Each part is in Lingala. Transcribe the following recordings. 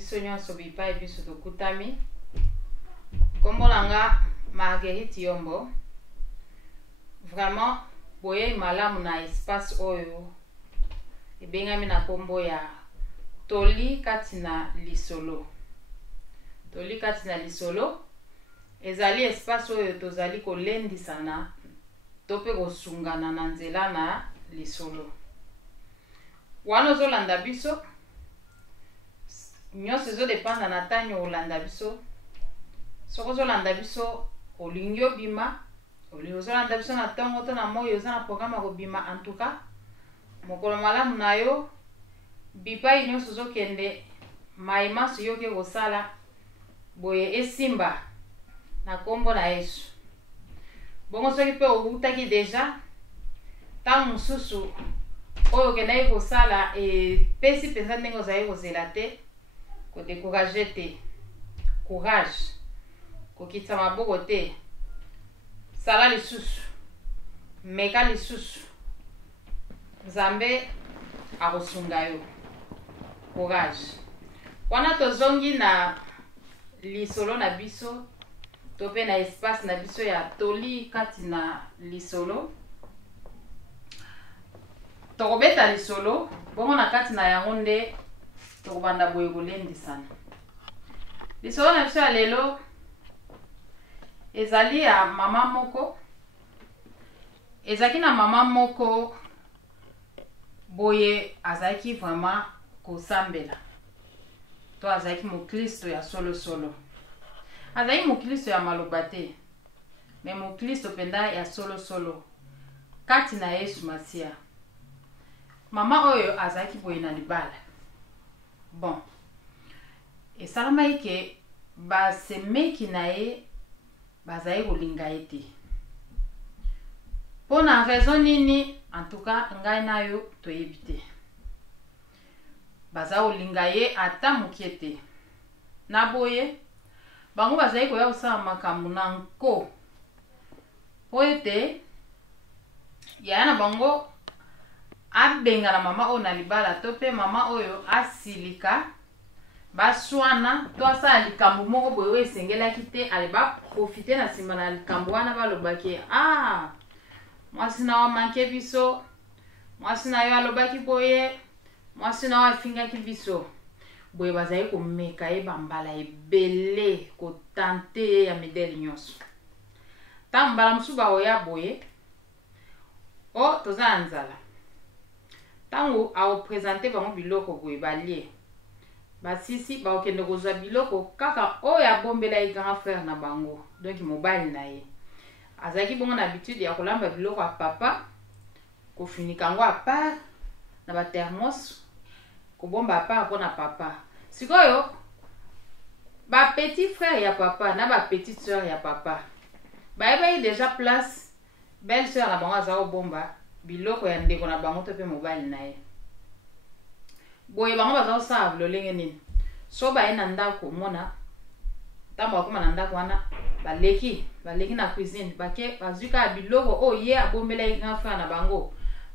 biso nyonso bipai biso tokutami. Kombo nanga Marguerite Yombo. Vraiment boye malamu na espace oyo ebengami na kombo ya Toli Katina Lisolo. Toli Katina Lisolo ezali espace oyo tozali kolendisana tope kosungana na nzela na lisolo. Wana ozolanda biso nyonso ezodepanda na tanyo olanda biso. Soko ozolanda biso olingi obima, olingi ozolanda biso na ntongo to na moyo oza na programme ya kobima. En tout cas mokolo malamu na yo bipai nyonso ozokende maimaso yo ke kosala boye esimba na kombo na Yesu. Bongo soki pe obutaki deja tango mosusu oyo okendaki kosala epesi mpenza ndenge ozali kozela te, kodécourage te, courage, kokitisa maboko te, sala lisusu, meka lisusu, Nzambe akosunga yo, courage. Wana tozongi na lisolo na biso tope na espace na biso ya Toli Katina Lisolo. Tokobeta lisolo bongo na kati na yango nde tokobanda boye kolendisana. Lisolo na biso ya lelo ezali ya mama moko. Ezaki na mama moko boye azaki vraiment kosambela. To azaki mukristo ya solo solo. Azali mukristo ya maloba te, me mukristo penda ya solo solo kati na Yesu Masia. Mama oyo azaki boye na libala. Bon, esalama ike basemeki na ye bazali kolinga ye te. Pona raison nini, en tout cas ngai na yo toyebi te. Baza kolinga ye ata mokie te. Na boye bango bazali koya kosala makambo na nko po ete yaya na bango abenga na mama oyo na libala to pe mama oyo asilika baswana to asala likambo moko boye oyo esengelaki te ale baprofite na nsima na likambo wana balobaki mwasi na yo amanke biso, mwasi na yo alobaki boye, mwasi na yo afingaki biso. Boye bazali komeka ye bambala ebele kotante ye ya midele nyonso. Tango mbala mosusu baoya boye o toza na nzala. Tango aopresente bango biloko boye balie basisi baokende kozwa biloko kaka oyo abombela ye grand frère na bango, donc mobali na ye. Azalaki bongo na habitude ya kolamba biloko ya papa, kofinika yango a part na ba thermos, kobomba a part mpona papa. Sikoyo ba petit frère ya papa na ba petite sœur ya papa bayebayi déjà place belle sœur na bango aza kobomba biloko ya ndeko na bango to pe mobali na ye. Boye bango baza kosala lolenge nini, so baye na ndako mona ntango bakoma na ndako wana baleki na cuisine bake bazuka biloko oyo ye abombela ye grand frère na bango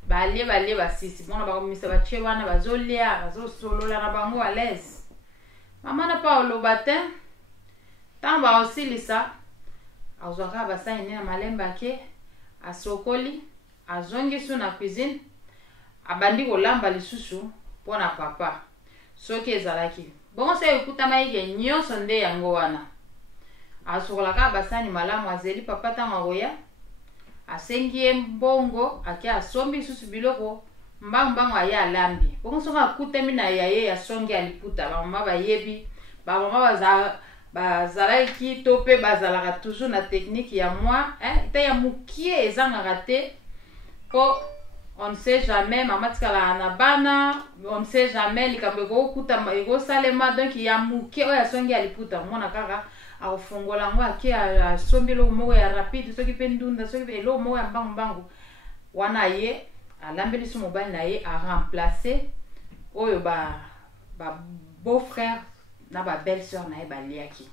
balie basisi bona bakomisa batie wana bazolia bazosolola na bango à l'aise. Mama na pa oloba te ntango baosilisa azwaka basani na malemba ke asokoli azongi su na cuisine abandi kolamba lisusu mpona papa soki ezalaki bongo se ekutama ike nyonso nde yango wana. Asokolaka basani malamu azeli papa ntango akoya asengi ye mbongo ake asombi lisusu biloko mbangu aye alambi. Bongo soki akutami na yaye asongi aliputa bamama bayebi bamama bazalaki to pe bazalaka toujours na technique ya moi te ya mukie ezangaka te po on ne sait jamais mama tikala na bana, on ne sait jamais likambo ekokuta ekosalema, donc ya mukie oyo asongi aliputa mona kaka akofongola ngo ake asombi eloko moko ya rapide soki pe ndunda soki pe eloko moko ya mbangu wana ye alambeli su mobali na ye a remplacer oyo ba beau frère na ba belle sœur na ye baliaki.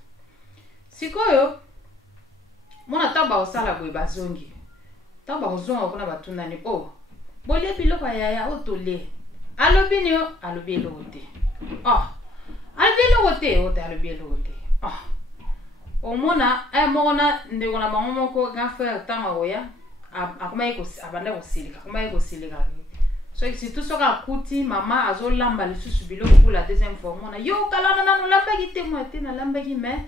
Sikoyo mona taba osala boye bazongi taba ozonga kuna batundani bolie biloko ya yaya otole alobi ni alobi eloko te alobi eloko te o ta le bielo te ah omona mona ndeko na bango moko grand frère tanga oya akoma iko abanda ko silika akoma iko silika so surtout soka kuti mama azolamba lisusu biloko pour la deuxième fois mona yo kalana nanu lambaki te moi te na lambaki mais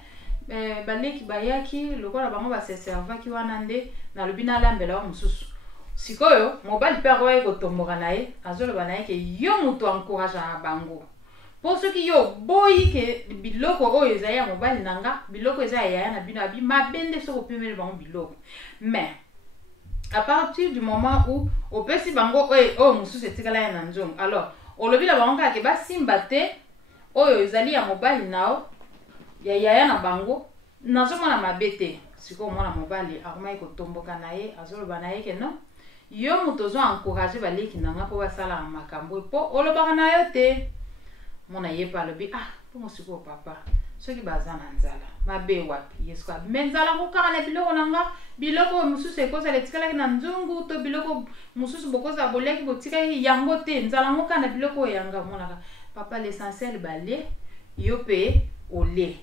baleki bayaki lokola bango ba se servaki wana nde na lobina lambela wa mususu sikoyo mobali pe akoya kotomboka na ye azoloba na ye ke yo mutu encourage bango pour ceux qui yo boyi ke biloko oyo eza ya mobali nanga biloko eza ya na bino abi mabende soko pemele bango biloko mais à partir du moment où au pesi bango oyo mususu etikala ya na nzongo alors olobi la bango kaka basimba te oyo ezali ya mobali nao ya na bango nazomona mabe te sikoyo mwana mobali akomaki kotomboka na ye azoloba na ye ke non yo mutu ozo encourage baleki nanga mpo basalaka makambo mpo olobaka na yo te mona ye pa alobi mpongo sikoyo papa soki baza na nzala mabe wapi yesu ka me nzala kokaka na biloko nanga biloko mosusu ekozala etikalaki na nzungu to biloko mosusu bokozala boleki botikaki yango te nzala ngoka na biloko oyo yanga monaka papa l'essentiel balie yo mpe ole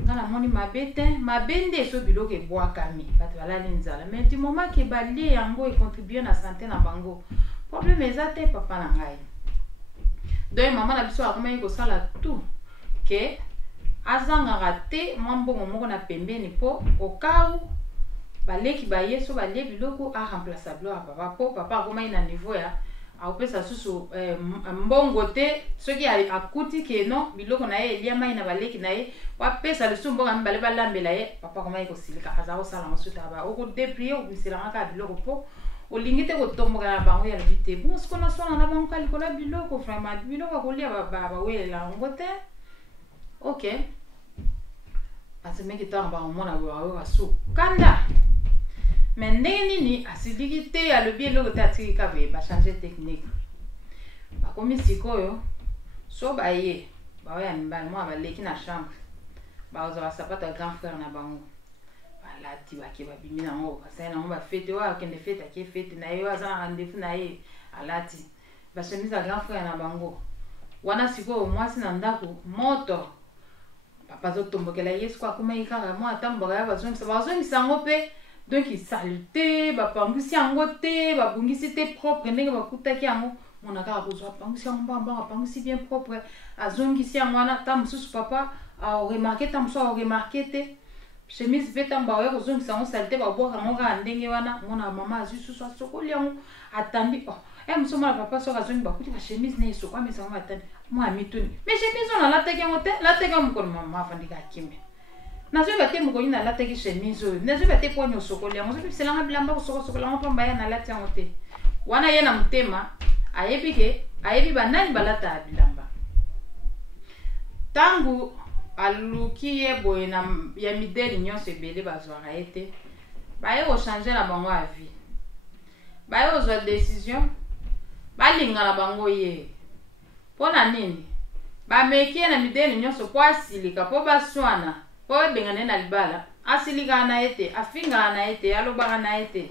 nga namoni mabe te mabe nde so biloko ebwakami bato balali nzala mais du moment ke balie yango econtribue na santé na bango problème eza te papa na ngai donc mama na biso akomaki kosala tout ke azangaka te mwa mbongo moko na pembeni mpo okau baleki baye so balie biloko aremplaça biloko ya papa mpo papa akomaki na niveau ya aopesa susu mbongo te soki akuti ke non biloko na ye eliamai na baleki na ye wapesa lisusu mbongo mibale balambela ye papa akomaki kosilika aza kosala mosusu aba okodeplie obiselanga kaka biloko mpo olingi te kotomboka na bango ya lobi te bon siko naswana na bango ka likolo ya biloko vraiment biloko akolia bawelela yango te ok asemeki tanga bamona oyo basu kanda mais ndenge nini asiliki te alobi eloko te atiki ka boye bachange technique bakomi sikoyo so baye baoya mibali mwa baleki na chambre baoza basapato ya grand frère na bango balati bake babimi nango basali nango bafete oyo akende fete ake fete na ye oyo aza na rendez-vous na ye alati bachemise ya grand frère na bango wana sikoyo mwasi na ndako moto papa azotombokela ye siko akomaki kaka mwa atamboka ya bazongisa yango mpe donc salute bapangwisi yango te babungisi te propre ndenge bakutaki yango mona kaka kozwa apangwisi yango mbambanga apangwisi bien propre azongisi yango wana ta mosusu papa aoremarke ta mosusu aoremarke te chemise mpe tamba oya kozongisa yango salite babwaka yango kaka ndenge wana mona mama azwi susu asokoli yango atandi mosusu mwana papa soki azongi bakuti bachemise na esokwamisa yango atandi mwa mituni mais chemise wana alataki yango te alataki yango mokolo mama afandika akimbe nazoyeba te mokoli nalataki chemise oyo nazoyeba te poni osokoli yango ozobiselanga bilamba kosokosokola yango mpo mbaya nalati yango te wana ye na motema ayebi banani balataka bilamba ntango aluki ye boye ya midele nyonso ebele bazwaka ye te baye kochange na bango ya vie baye kozwa décision balinga na bango ye mpo na nini bameki ye na midele nyonso mpo asilika mpo baswana mpo ebengana ye na libala asilikaka na ye te afingaka na ye te alobaka na ye te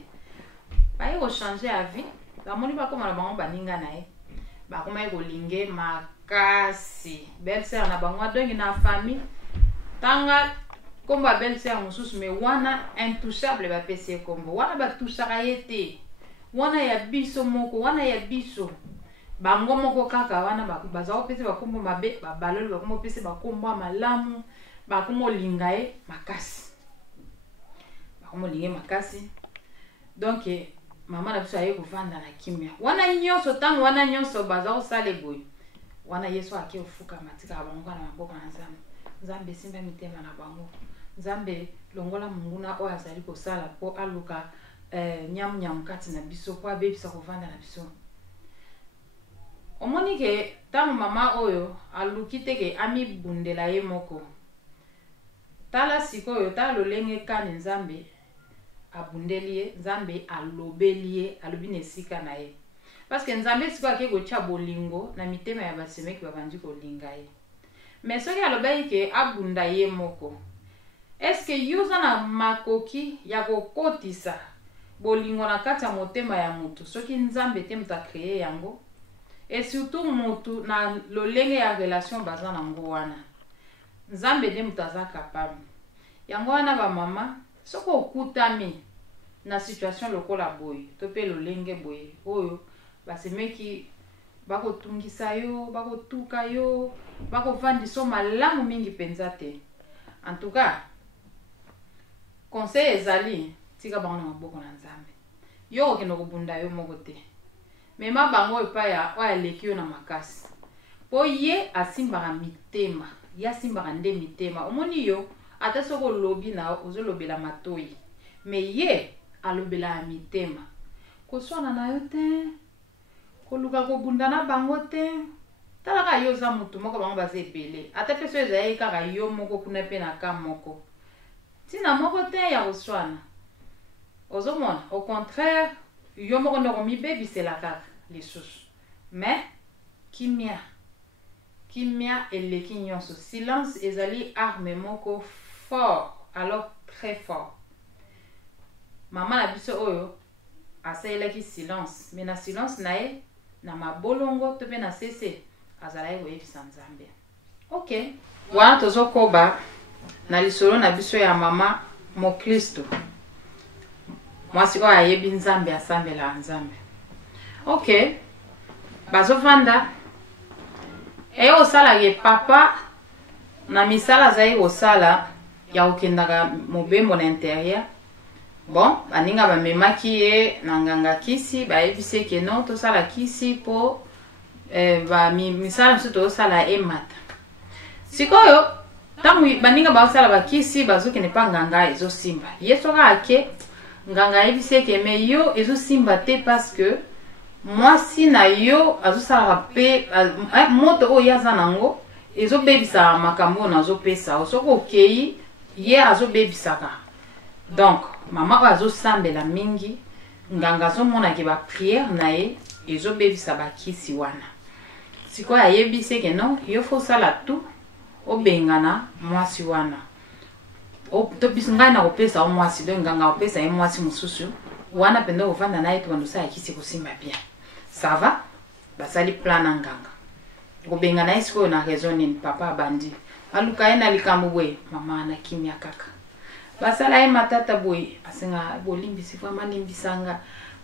baye kochange ya vie bamoni bakoma na bango baninga na ye bakomaki kolinge makasi belle-sœur na bango adongi na famille tanga kombo ya belle-sœur mosusu me wana intouchable bapesi ye kombo wana batushaka ye te wana ya biso moko wana ya biso bango moko kaka wana baza kopesa bakombo mabe babaloli bakombo pesa bakombo ya malamu bakombo linga ye makasi bakombo linga makasi donc mama na biso aye kovanda na kimia wana nyonso ntango wana nyonso baza kosala boye wana yesu ake ofuka matikaka bango na maboko na nzambe nzambe esimba mitema na bango nzambe longola monguna oyo azali kosala mpo aluka nyamunyamu kati na biso mpo abebisa kovanda na biso omoni ke ntango mama oyo aluki te ke amibundela ye moko tala sikoyo tala lolenge kani nzambe abundeli ye nzambe alobeli ye alobi na esika na ye parce que nzambe sikoyo ake kotya bolingo na mitema ya basemeki babandi kolinga ye mais soki alobaki ke abunda ye moko eske yo oza na makoki ya kokotisa bolingo na kati ya motema ya motu soki nzambe te moto akreye yango et surtout motu na lolenge ya relation baza nango wana nzambe nde mutu aza capable. Yango wana ba mama soko okutami na situation lokola boye to pe lolenge boye oyo basemeki bakotungisa yo, bakotuka yo, bakovandisa malamu mingi penza te. En tout cas, conseil ezali tika bango na maboko na nzambe. Yo okende kobunda yo moko te. Mema bango epa ya oya leki yo na makasi. Po ye asimbaka mitema, ye asimbaka nde mitema. Omoni yo ata soko lobi na ozolobela matoyi. Me ye alobela mitema. Koswana na yo te, koluka kobunda na bango te. Talaka yo za mutu moko bango baze ebele. Ata peso ezali kaka yo moko kuna pe na ka moko. Tina moko te ya koswana. Ozomona, au contraire, yo moko ndoko mibebisela kaka lisusu. Mais kimia eleki nyonso. Silence ezali arme moko fort, alors très fort. Maman na biso oyo asaelaki silence, mais na silence na ye na mabolongo to pe na sese azala ye koyebisa nzambe. Ok, wana tozokoba na lisolo na biso ya mama mokristo. Mwasi oyo ayebi nzambe asambela nzambe. Ok, bazovanda eyo osala ye papa na misala zayi osala ya okendaka mobembo na intérieur. Bon, baninga bamemaki ye na nganga kisi bayebisi ke non tosala kisi po misala misu tosala emata. Sikoyo tangu baninga baosala bakisi bazokende pa nganga ezosimba. Ye soka ake nganga yebisi ke me yo ezosimba te parce que mwasi na yo azosala pe moto oyo aza nango ezobebisa makambo na azopesa soko okei ye azobebisaka. Donc mama azosambela mingi nganga azomona ke ba prière na ye ezobebisa bakisi wana. Sikoyo ayebisi ke non yo faut sala tout obengana mwasi wana. To bisunga na kopesa mwasi do nganga opesa ye mwasi mususu wana pendo ovanda na ye to ndosa yakisi kosimba bien. Ça va? Basali plan na nganga. Obengana isiko na raison ni papa bandi. Aluka ena likambo bwe mama na kimia kaka. Basala ye matata boy asenga bolimbisi vraiment limbisanga.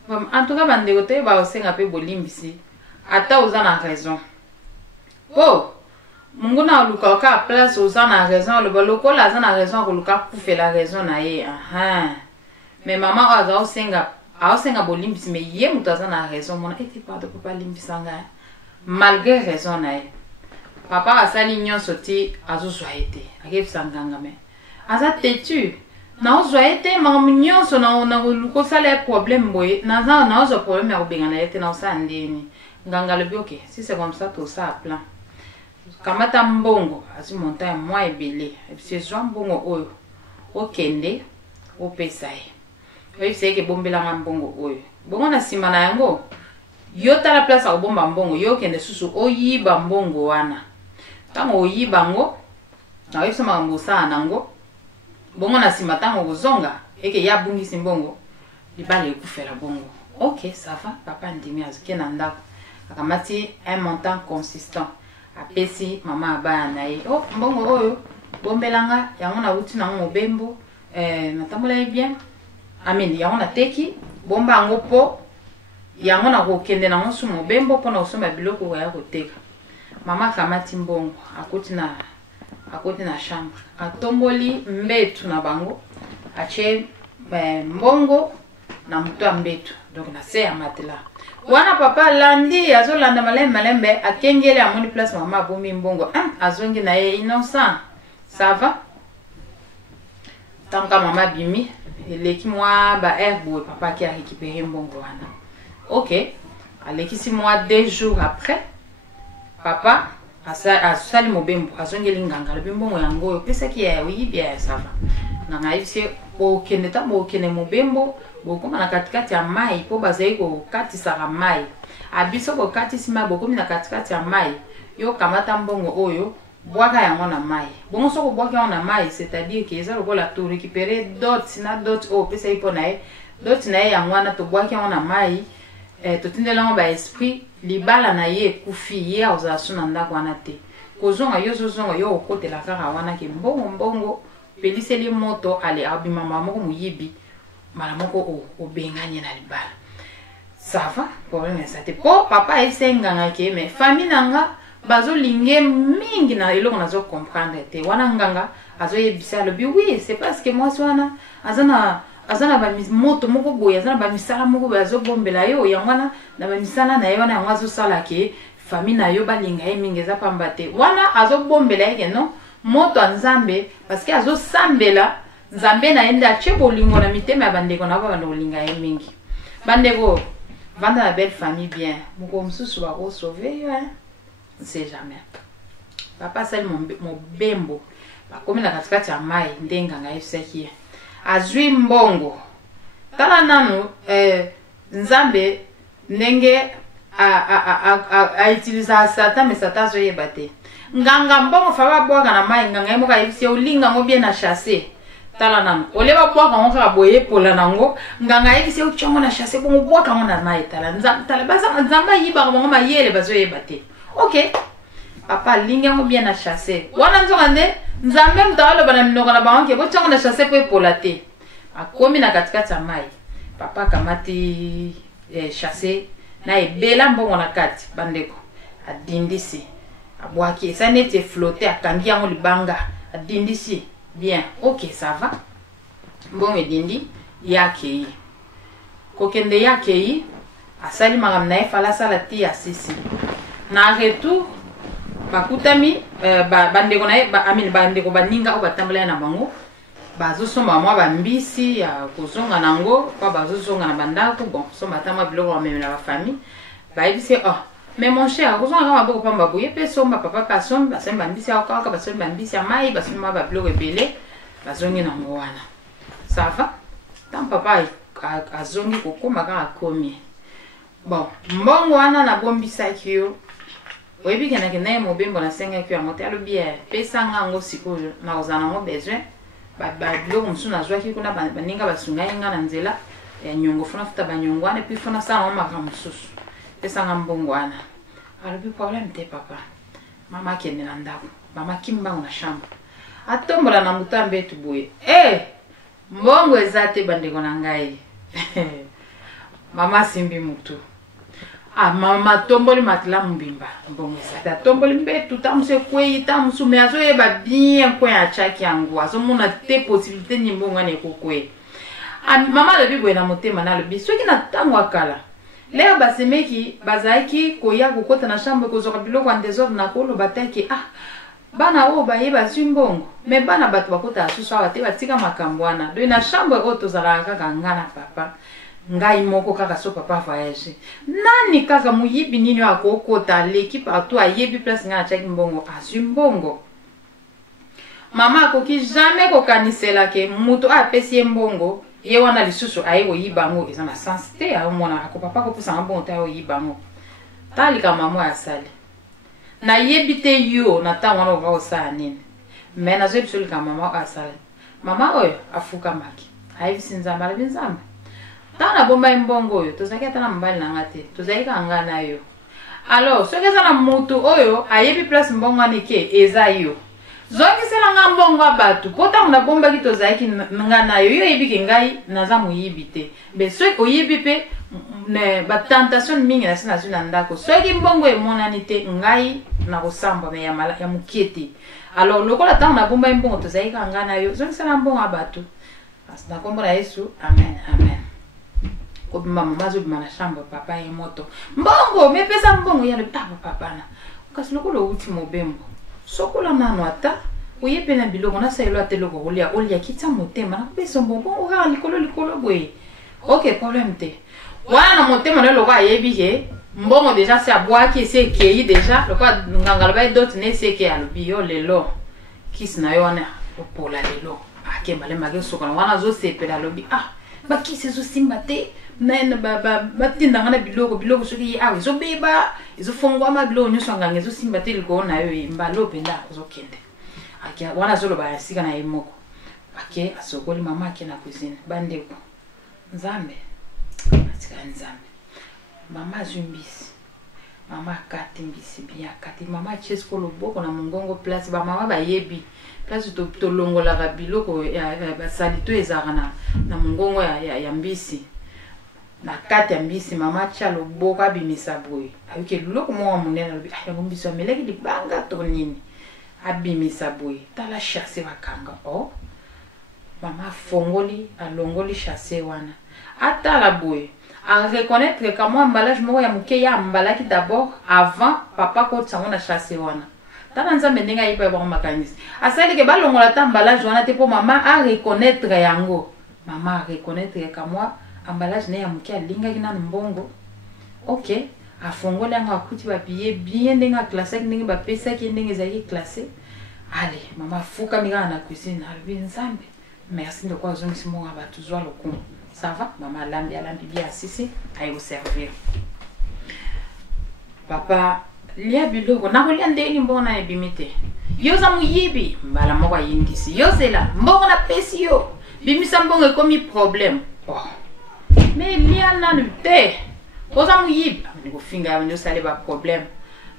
En tout cas bande kote ba osenga pe bolimbisi ata oza na raison. Oh Mungu na luka ka place oza na raison le baloko la za na raison ko luka kufe la raison na ye. Mais maman aza osenga bolimbisi mais ye mutu aza na raison mona eti pas de papa limbisanga malgré raison na ye. Papa asali nyonso ti azozwa ete akebisa nganga me aza têtu na ozwa ete nyonso na luko sala problème boye na ozwa problème ya kobengana ete na osala ndeni nganga lobi ok si c'est comme ça tout ça plan kamata mbongo azi montagne moi ebele ebisi ezwa mbongo oyo okende opesa ye oyebisa ye ke bombelanga mbongo oyo bongo na nsima na yango yo tala place akobomba mbongo yo okende susu oyiba mbongo wana ntango oyiba ngo na oyebisa makambo osala nango bongo na nsima ntango kozonga eke ya abungisi mbongo libala ekufela bongo. Ok, ça va, papa ndimi azuke na ndako akamati un montant consistant apesi mama abaya na ye. Oh mbongo oyo bombelanga yango na uti nango mobembo natambola ye bien amen yango na teki bomba yango po yango na kokende nango su mobembo mpona kosomba biloko ya koteka. Mama akamati mbongo akoti na chambre atomboli mbetu na bango ache mbongo na mutu mbetu donc na se ya matela wana papa landi azolanda malembe akengele amoni place mama abomi mbongo azongi na ye innocent. Ça va? Tant que maman bimi eleki moi ba herbe papa qui a récupéré mbongo wana. Ok, aleki si moi 2 jours après papa asali mobembo azongeli nganga le mbongo yango yo pesa ki ya oui bien ça va nganga isi okende ta okende mobembo bokoma na katikati ya mai po bazai ko katisa ka mai abiso ko katisi mai bokomi na katikati ya mai yo kamata mbongo oyo bwaka yango na mai bongo soko bwaka yango na mai c'est-à-dire que ezalo kola to récupérer dot na dot o pesa ipo na ye dot na ye yango na to bwaka yango na mai to tindela ngo ba esprit libala na ye kufi ye ozasuna ndako wana te kozonga yo zozonga yo okotela kaka wana ke mbongo peliseli moto ale abima mama ko muyibi mala moko obenganye na libala. Ça va problème ça te po papa esenganga ke mais famille nanga bazo linge mingi na eloko nazo comprendre te wana nganga azo yebisa lobi oui c'est parce que moi swana azana ba moto moko boya azana ba misala moko bazo bombela yo yangwana na ba misala na yo wana ngwazo sala ke famille na yo balinga ye mingi za pamba te wana azo bombela yeke non moto nzambe parce que azo sambela nzambe na enda chebo lingo na mitema bandeko na ba linga ye mingi bandeko vanda la belle famille bien moko msusu ba ko sauver yo hein on sait jamais papa sel mon bembo ba komi na katikati ya mai ndenga nga efsaki azwi mbongo tala nanu nzambe ndenge a utiliser satan mais satan zo yebate nganga mbongo fa ba bwaka na mai nganga yemo ka ifse ulinga ngo bien na chasser tala nanu oleba bwaka ngo ka boye pola nango nganga ifse uchongo na chasser bongo bwaka ngo na mai tala tala baza nzamba yiba ngo mayele bazo yebate OK papa linga ngo bien na chasser wana nzoka ne nzambe mtawalo bana minoko na bango ke chongo na chasser po pola te akomi na katikati ya mai papa kamati chasser na ebela mbongo na kati bandeko adindisi abwaki ça n'était flotté akangi yango libanga adindisi bien OK ça va mbongo edindi yakei kokende yakei asali magam na efala sala ti asisi na retour bakutami bandeko na amini bandeko baninga o batambola na bango bazosomba mwa bambisi ya kozonga nango pa bazosonga na bandako bon somba tama biloko bamemela ba famille bayebisi mais mon cher kozonga kama boko pamba boye pe somba papa pa somba basemba bambisi ya okaka basomba bambisi ya mai basomba ba biloko ebele bazongi nango wana ça va tant papa azongi kokoma kaka komi bon mbongo wana na bombisaki yo oyebi kenake naye mobembo na sengaki yango te alobi pesanga ngo sikoyo na kozala nango besoin biloko mosusu nazwaki kuna baninga basungai nga na nzela ya nyongo fona futa banyongo wana epuis fona sala ngo makambo mosusu pesanga mbongo wana alobi problème te papa mama akende na ndako mama kimbango na chambre atombola na muta mbetu boye mbongo eza te bandeko na ngai mama simbi mutu mama tomboli matla mbimba mbongo eza tomboli mbetu tamuse kwei tamusu me azo yeba bien kwe achaki yango azo mona te possibilité ni mbongo ne kokwe mama le bibo na motema na le biso ki na tango akala leo basemeki bazaiki koya kokota na chambre kozoka biloko en désordre na kolo bataki bana o bayeba zimbongo me bana bato bakota asusu ate batika makambo wana do na chambre oto zala kaka ngana papa ngai moko kaka so papa voyage nani kaka muyibi nini akokota l'équipe atu ayebi place nga achaki mbongo azimbongo mama akoki jamais kokanisela ke muto apesi mbongo ye wana lisusu aye oyibango eza na sens te amona ako papa ko pesa mbongo ta oyibango tali kama mwa asali na yebite yo na tango na ko sa nini mais na zebi soli kama mama asali mama oyo afuka maki ayi sinzamba la binzamba tana bomba mbongo oyo tozaki atana mbali na ngate tozaki kanga na yo alors soki eza na mutu oyo ayebi place mbongo anike eza yo zongisela nga mbongo abatu pota na bomba ki tozaki nga na yo yo yebi ke ngai naza muyibi te be soki oyebi pe ne ba tentation mingi na sina sina ndako soki mbongo emonani te ngai na kosamba me ya muketi alors lokola tana na bomba mbongo tozaki kanga na yo zongisela mbongo abatu asina kombo na Yesu amen amen ko mama zo bima na chambre papa e moto mbongo me pesa mbongo ya le papa na kasi lokolo uti mobembo sokola nano ata oyepe na biloko na sayelo ateloko olia kitsa motema na pesa mbongo ora likolo boye OK problème te wana na motema na loko ayebi ke mbongo déjà c'est abwaki c'est kei déjà loko ngangala ba dot ne c'est ke alobi yo lelo kis na yo na opola lelo akemba le mage sokola wana zo sepela lobi bakisi zo simba te nene batinda ngana biloko soki awe zo beba zo fongwa ma biloko nyoso nganga zo simba te liko na yo mbalo penda zo kende akia wana zo lo ba sika na imoko ake asokoli mama ake na cuisine bandeko nzambe atika nzambe mama zumbisi Maman kati mbisi bien kati maman chesko loboko na mongongo place ba mama ba yebi place to longola ka biloko ba salito ezaka na mongongo ya mbisi na kati ya mbisi mama cha loboko abimisa boye ayuke loloko mo monene lobi ya mbisi ameleki libanga to nini abimisa boye tala chasse bakanga oh mama fongoli alongoli chasse wana atala boye à reconnaître que moi emballage mo ya muke ya emballaki d'abord avant papa ko tsango na chasse wana tala nzambe ndinga yipa ba makanisi asali ke balongola ta emballage wana te po mama a reconnaître yango mama a reconnaître que moi emballage ne ya muke alinga kina mbongo OK afongola nga akuti ba billet bien ndinga classé ndinga ba pesa ki ndinga ezaki classé allez mama fuka mira na cuisine albi nzambe merci de quoi zongi mo ba tuzwa lokumu. Ça va? Maman lambi bien assise, aille vous servir. Papa, lia biloko, na kolia ndeni mbona ebimite. Yo za muyibi, mbala moko yindisi. Yo zela, mbona na pesi yo. Bimisa mbongo ekomi problème. Oh. Mais lia nanu te. Oza muyibi, ngo finga nyo sale ba problème.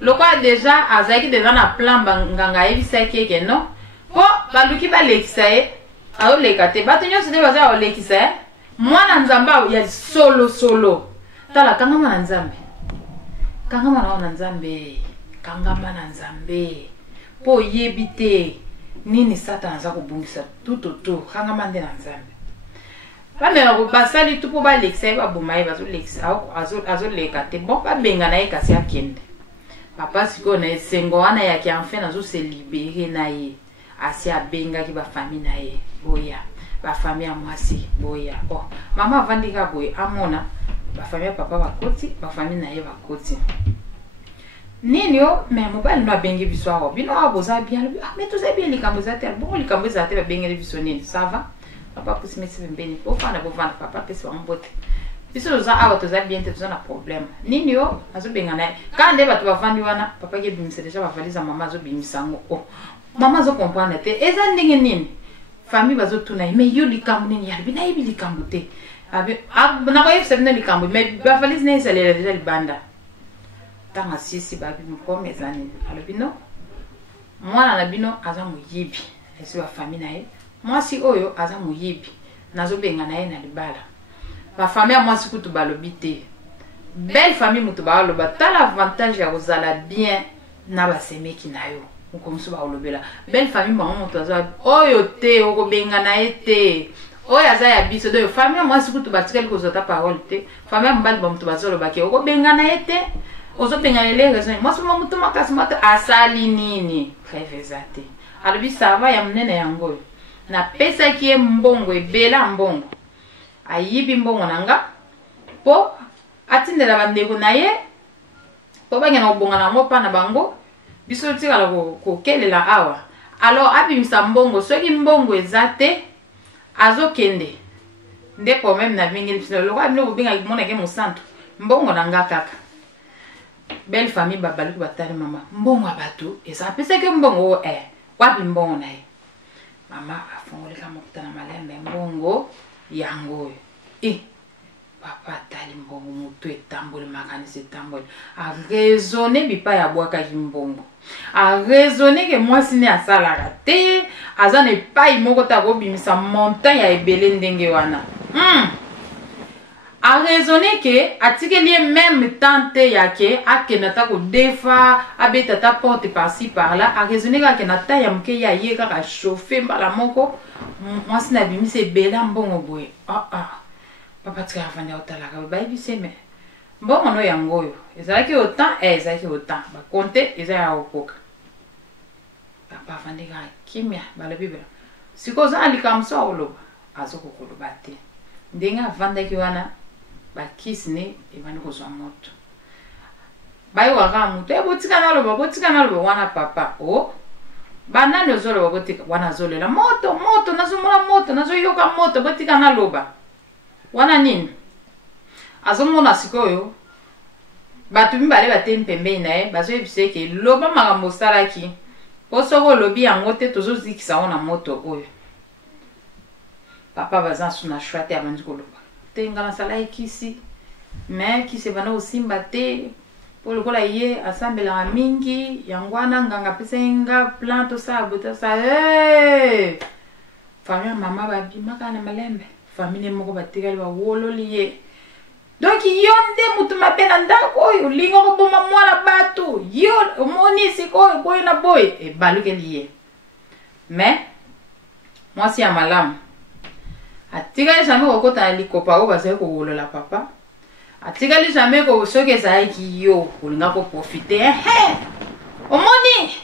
Loko déjà azaki déjà na plan nganga ebisa keke non? Po baluki ba lekisa e. Ao lekate, batenyo sede baza o lekisa e. Mwana nzamba ya solo tala kangama na nzambe kangama na nzambe po yebite nini satan za kubungisa tutoto kangama nde na nzambe bamela ko basali tupo ba lexa ba bomaye bazo lexa azo leka te bon ba benga na ekasi akende papa siko na esengo wana yake enfin nazo se libérer na ye asi abenga ki ba famille na ye boya ba famille amwasi boya oh mama vandika boye amona ba famille papa bakoti ba famille na ye bakoti nini yo mais mobile no abengi biso awo bino aboza bien mais tout ça bien likambo za terre bon likambo za terre ba bengi biso nini ça va papa pousse mais c'est bien au fond bo vendre papa pesa mbote biso za awo to za bien te za na problème nini yo azo benga na quand nde ba to ba vandi wana papa ke bimisa déjà ba valiza mama zo bimisango oh mama zo comprendre te eza ndenge nini famille bazo tuna mais yo likambo nini ya bina yibi likambo te abe na ko yefse bina likambo mais ba valise ne salera déjà libanda tanga sisi ba bi ko mezani alobino mwana na bino aza muyibi esi wa famille na ye mwasi oyo aza muyibi nazo benga na ye na libala ba famille mwasi kutu balobi te belle famille mutu ba loba tala avantage ya kozala bien na ba semeki na yo comme ça olobela belle famille maman motoza oyo te okobenga na ete oyo aza ya biso de famille moi sikutu batikeli kozota parole te famille mbali ba mutu bazolo bake okobenga na ete ozo benga les raisons moi somo mutu makasi mata asali nini prévezate alobi ça va ya mnene yango na pesa ki mbongo ebela mbongo ayibi mbongo nanga po atindela bandeko na ye po bangena obonga na ngopa na bango biso tikala ko kelela awa alors abimisa mbongo soki mbongo ezate azokende nde problème na bingeli biso loko abino binga mona ke mosanto mbongo nanga kaka belle famille babaluki batali mama mbongo abato eza pesa ke mbongo wapi mbongo na ye mama afongoleka mokuta na malembe mbongo yango papa tali mbongo mutu etamboli makanisi etamboli a raisonner bipa ya bwaka kimbongo a raisonner ke mwasi ne asalaka te aza na epai moko ta kobimisa montagne ya ebele ndenge wana a raisonner ke atikeli ye même tante yake akenda ta kodefa abeta ta porte par-ci par-là a raisonner kaka na ta ya moke ya ye kaka chauffe mbala moko mwasi na bimisa ebele mbongo boye papa tika afandi otalaka bayebise me mbongo no yango oyo ezalaki autant ezalaki autant bakonte eza ya okoka papa afandi ka kimia balobi bela sikoza alikamso oloba azokokoloba te ndenge avandaki wana bakisi ne ebandi kozwa moto bayokaka moto botika na loba wana papa o banani ozoloba botika wana azolela moto nazomona moto nazoyoka moto botika na loba wana nini azomona sikoyo batu mibale batemi pembeni na ye bazoyebisa ke loba makambo osalaki po soko olobi yango te tozozikisa ngo na moto oyo papa baza nsu na shwa te abandi koloba te nga nasala ekisi me kisi ebanda kosimba te pour le coup là yé assemble la mingi yangwana nganga pesenga plan tout ça buta ça famille maman babi makana malembe famille moko batikali ba wolo lié donc yonde mutu mapena ndako oyo linga ko boma mwana bato yo omoni siko boy na boy e baluke lié mais moi si amalam atikali jamais ko kota likopa ko basa ko wolo la papa atikali jamais ko soke za ki yo olinga ko profiter omoni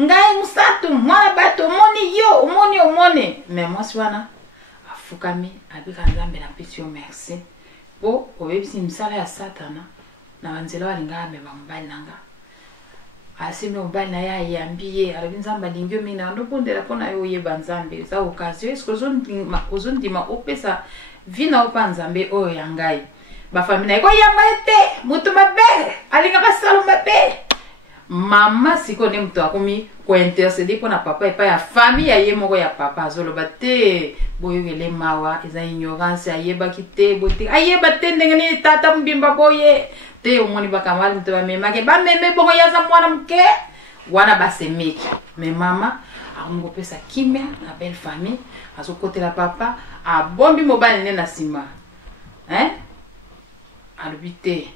ngai musatu mwana bato omoni yo omoni mais moi si wana afukami abika nzambe na pesi yo merci po obebisi misala ya satana na banzela balinga ameba mobali nanga asimi mobali na ye ayambi ye alobi nzambe alingi yo mingi na ndopondela mpona yo oyeba nzambe eza okazio eske ozondima opesa vi na yo mpa nzambe oyo ya ngai bafami na ye koyamba ye te moto mabe alingaka salo mabe mama sikoyo nde moto akomi kointercede mpona papa epai ya famille ya ye moko ya papa azoloba te boyokele mawa eza ignorance ayebaki te bote ayeba te ndenge nini tata mbimba boye te omoni bakamali moto bamemaki bameme bongo yaza mwana moke wana basemeki me mama akomi kopesa kimia na belle famille azokotela papa abombi mobali nde na nsima alobi te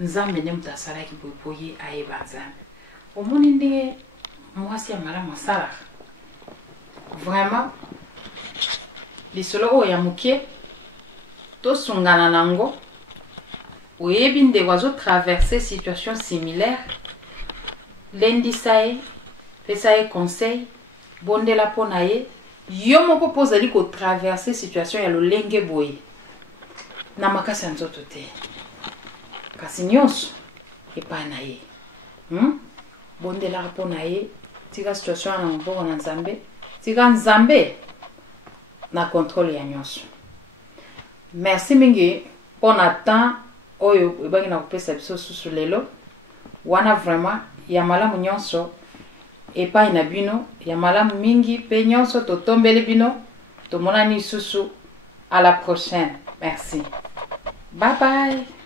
nzambe nde moto asalaki boye ayeba nzambe omoni ndenge mwasi ya malamu asalaka vraiment lisolo oyo ya moke tosungana nango oyebi ndeko azotraverse situation similaire lendisa ye pesa ye conseil bondela mpo na ye yo moko mpo ozali kotraverse situation ya lolenge boye na makasi ya nzoto te kasi nyonso epai na ye bondelaka mpo na ye tika situation na maboko na nzambe tika nzambe na contrôle ya nyonso merci mingi mpona temps oyo ebangi na kopesa biso susu lelo wana vraiment ya malamu nyonso epai na bino ya malamu mingi mpe nyonso totombeli bino tomonani susu à la prochaine merci bye bye